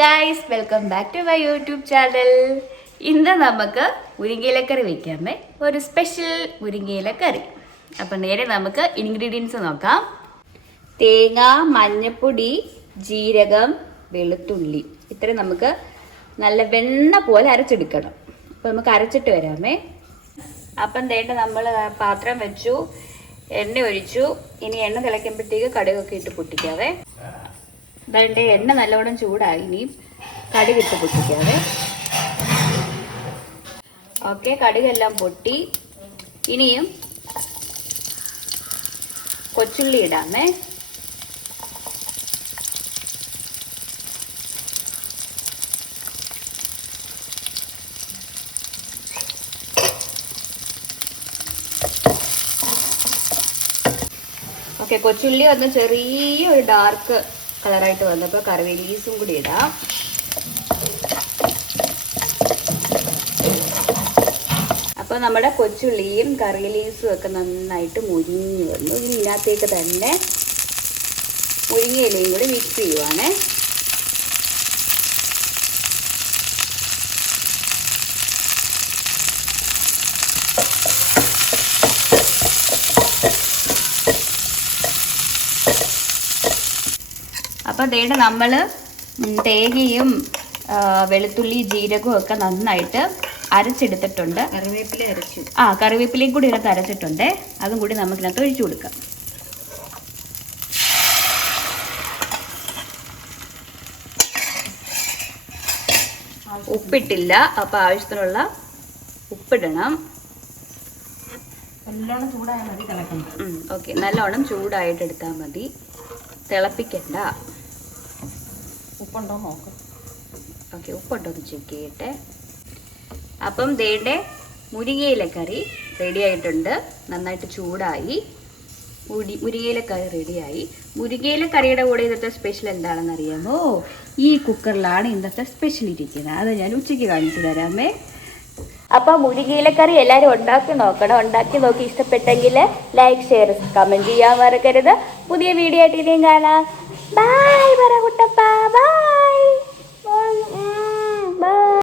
Guys, welcome back to my YouTube channel. ഇന്ന് നമുക്ക് മുരിങ്ങയിലക്കറി വയ്ക്കാമേ, ഒരു സ്പെഷ്യൽ മുരിങ്ങയിലക്കറി. അപ്പം നേരെ നമുക്ക് ഇൻഗ്രീഡിയൻസ് നോക്കാം. തേങ്ങ, മഞ്ഞപ്പൊടി, ജീരകം, വെളുത്തുള്ളി, ഇത്രയും നമുക്ക് നല്ല വെണ്ണ പോലെ അരച്ചെടുക്കണം. അപ്പം നമുക്ക് അരച്ചിട്ട് വരാമേ. അപ്പം തേണ്ട നമ്മൾ പാത്രം വെച്ചു, എണ്ണ ഒഴിച്ചു. ഇനി എണ്ണ തിളയ്ക്കുമ്പോഴത്തേക്ക് കടുകൊക്കെ ഇട്ട് പൊട്ടിക്കാവേ. അതിൻ്റെ എണ്ണ നല്ലോണം ചൂടായി, ഇനിയും കടുകിട്ട് പൊട്ടിക്കാവേ. ഓക്കെ, കടുകെല്ലാം പൊട്ടി. ഇനിയും കൊച്ചുള്ളി ഇടാമേ. ഓക്കെ, കൊച്ചുള്ളി ഒന്ന് ചെറിയൊരു ഡാർക്ക് കളറായിട്ട് വന്നപ്പോൾ കറിവേലീസും കൂടി ഇടാം. അപ്പോൾ നമ്മുടെ കൊച്ചുള്ളിയും കറിവേലീസും ഒക്കെ നന്നായിട്ട് മുരിഞ്ഞ് വന്നു. ഇനി ഇതിനകത്തേക്ക് തന്നെ മുരിങ്ങയിലയും കൂടി മിക്സ് ചെയ്യുവാണേ. അപ്പോൾ അതേണ്ട നമ്മൾ തേങ്ങയും വെളുത്തുള്ളി ജീരകവും ഒക്കെ നന്നായിട്ട് അരച്ചെടുത്തിട്ടുണ്ട്. കറിവേപ്പില അരച്ചു. കറിവേപ്പിലയും കൂടി ഇതിനകത്ത് അരച്ചിട്ടുണ്ട്. അതും കൂടി നമുക്കിനകത്ത് ഒഴിച്ചു കൊടുക്കാം. ഉപ്പിട്ടില്ല, അപ്പോൾ ആവശ്യത്തിനുള്ള ഉപ്പിടണം. നല്ലോണം ചൂടായാൽ മതി, തിളക്കണം. ഓക്കെ, നല്ലോണം ചൂടായിട്ട് എടുത്താൽ മതി, തിളപ്പിക്കണ്ട. ഉപ്പുണ്ടോ നോക്കാം. ഓക്കെ, ഉപ്പുണ്ടോ എന്ന് ചെക്ക് ചെയ്യട്ടെ. അപ്പം ദേണ്ടെ മുരിങ്ങയിലക്കറി റെഡി ആയിട്ടുണ്ട്. നന്നായിട്ട് ചൂടായി. മുരിങ്ങയിലക്കറി റെഡിയായി. മുരിങ്ങയിലക്കറിയുടെ കൂടെ ഇന്നത്തെ സ്പെഷ്യൽ എന്താണെന്ന് അറിയാമോ? ഈ കുക്കറിലാണ് ഇന്നത്തെ സ്പെഷ്യൽ ഇരിക്കുന്നത്. അത് ഞാൻ ഉച്ചയ്ക്ക് കാണിച്ചു തരാമേ. അപ്പോൾ മുരിങ്ങയിലക്കറി എല്ലാവരും ഉണ്ടാക്കി നോക്കണം. ഉണ്ടാക്കി നോക്കി ഇഷ്ടപ്പെട്ടെങ്കിൽ ലൈക്ക്, ഷെയർ, കമൻറ്റ് ചെയ്യാൻ മറക്കരുത്. പുതിയ വീഡിയോ ആയിട്ട് ഇനിയും കാണാം. ബൈ പറ കുട്ടപ്പ, ബൈ.